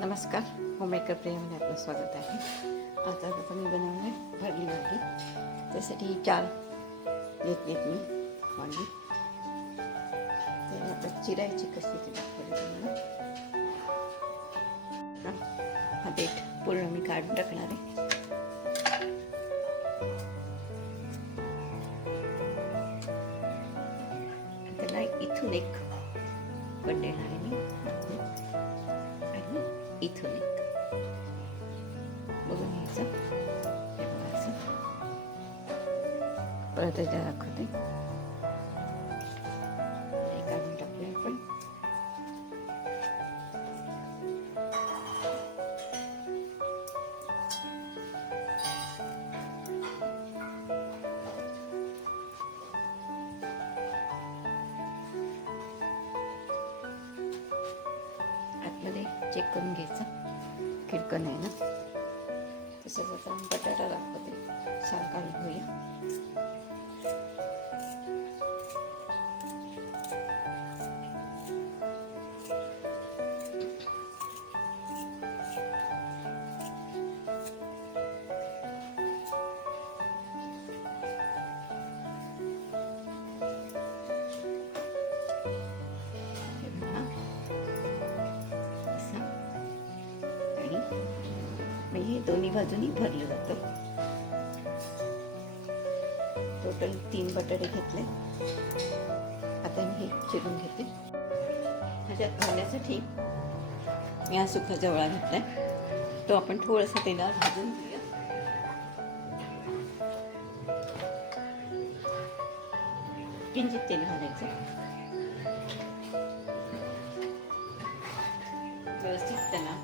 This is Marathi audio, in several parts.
नमस्कार होममेकर प्रियामध्ये आपलं स्वागत आहे. आज आता मी बनवले भरली वांगी त्यासाठी चार घेतलीत मी वांगी तर आता चिरायची कशी ती तुम्हाला हा, हा देठ पूर्ण मी काढून टाकणार आहे. त्याला इथून एक पण देणार आहे मी. आणि इथून एक बघून घ्यायचं. परत एकदा दाखवते. काढून टाकूया आपण. आतमध्ये. चेक करून घ्यायचं खिडकं नाही ना? तसंच आता बटाटा दाखवते साल काढून घेऊया दोन्ही बाजूनी भरलं जातं. टोटल तीन बटाटे घेतले. आता मी हे चिरून घेते. ह्याच्यात घालण्यासाठी मी हा सुका जवळा घेतलाय. तो आपण थोडासा तेलावर भाजून घेऊया. किंचित तेल घालायचं. व्यवस्थित त्यांना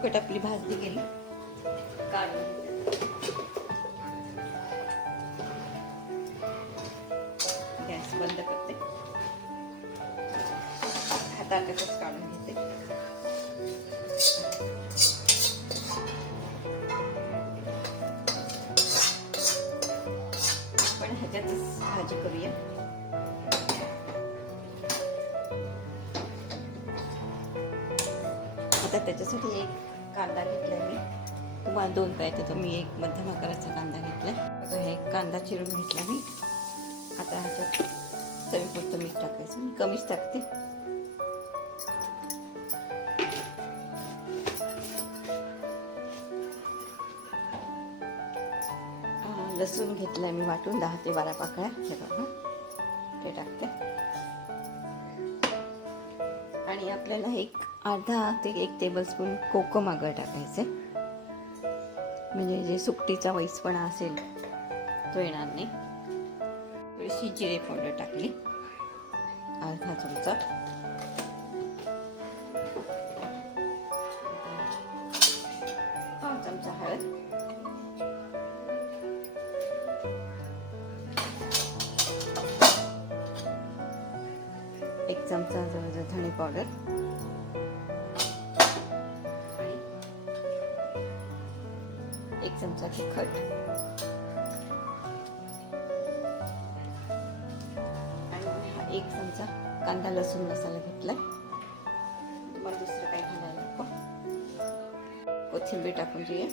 फुकट आपली भाजली गेली. काढून गॅस बंद करते. हातातच काढून घेते. आपण ह्याच्यातच भाजी करूया. आता त्याच्यासाठी एक कांदा घेतला मी. तुम्हाला दोन पाहिजे तर मी एक मध्यम आकाराचा कांदा घेतला बघा हे कांदा चिरून घेतला मी. आता ह्याच्यात चवीपुरतं मीठ टाकायचं. मी कमीच टाकते. लसूण घेतलाय मी वाटून. दहा ते बारा पाकळ्या. हे बघा. ते टाकते. आणि आपल्याला एक अर्धा ते एक टेबलस्पून कोकम आगळ टाकायचं. म्हणजे जे सुकटीचा वैसपणा असेल तो येणार नाही. थोडीशी जिरे पावडर टाकली. अर्धा चमचा. पाव चमचा हळद. एक चमचा जवळजवळ धणे पावडर चमचा तिखट आणि हा एक चमचा कांदा लसूण मसाला घेतलाय. तुम्हाला दुसरं काही घालायला नको. कोथिंबीर टाकून घेऊया.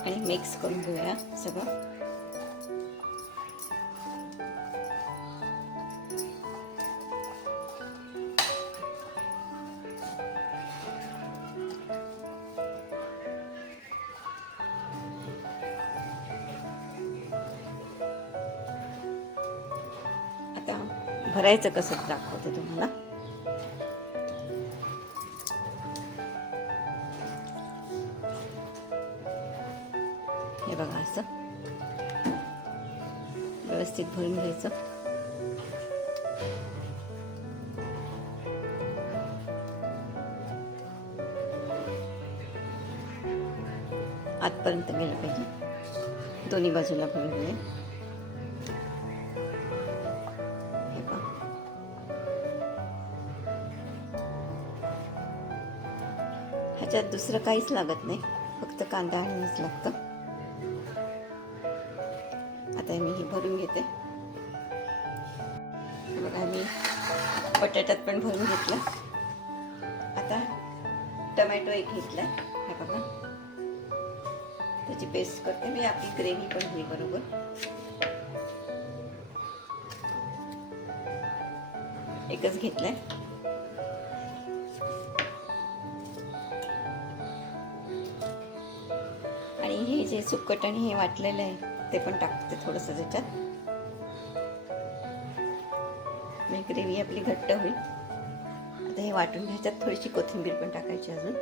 आणि मिक्स करून घेऊया सगळं. भरायचं कसं दाखवते तुम्हाला. हे बघा असं. व्यवस्थित भरून घ्यायचं. आतपर्यंत गेलं पाहिजे. दोन्ही बाजूला भरून घेऊया ह्याच्यात दुसरं काहीच लागत नाही. फक्त कांदा आणि लागतं. आता मी हे भरून घेते. बघा मी बटाट्यात पण भरून घेतलं. आता टमॅटो एक घेतला. हे बघा. त्याची पेस्ट करते मी. आपली ग्रेव्ही पण होईल बरोबर. एकच घेतलाय. जे सुकट आणि हे वाटलेलं आहे ते पण टाकते थोडंसं त्याच्यात. मी ग्रेव्ही आपली घट्ट होईल. आता हे वाटून घ्यायच्यात थोडीशी कोथिंबीर पण टाकायची अजून.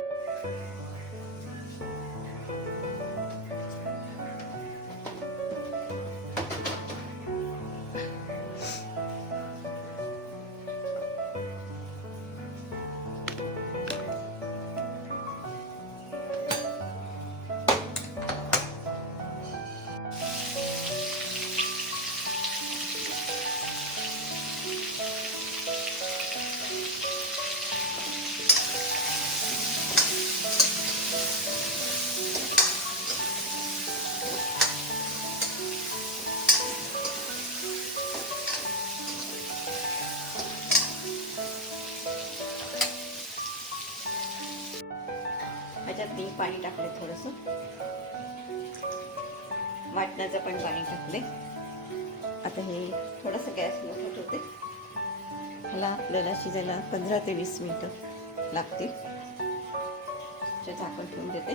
मी पाणी टाकले थोडंसं. वाटणाचं पण पाणी टाकले आता हे थोडंसं गॅस लो ठेवते. ह्याला आपल्याला शिजायला पंधरा ते वीस मिनटं लागतील. झाकण ठेवून देते.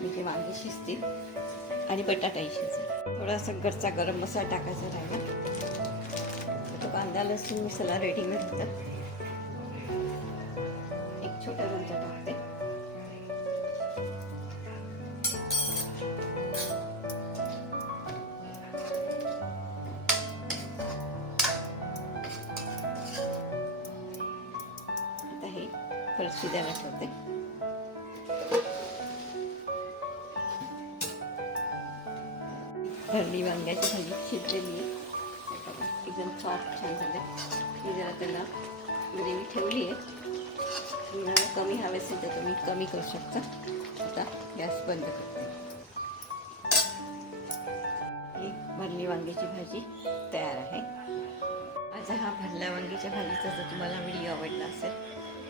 मी ते वांगे शिजतील. आणि बटाटाही शिजेल थोडासा घरचा गरम मसाला टाकायचा राहिला. तो कांदा लसूण मसाला रेडीमेड होता. एक छोटा परत शिजायला ठेवते भरली वांग्याची भाजी शिजलेली आहे एकदम सॉफ्ट छान झाले मी जरा त्याला ग्रेवी ठेवली आहे तुम्हाला कमी हवे असेल तर तुम्ही कमी करू शकता आता गॅस बंद करते ही भरली वांग्याची भाजी तयार आहे माझा हा भरल्या वांगीच्या भाजीचा जर तुम्हाला व्हिडिओ आवडला असेल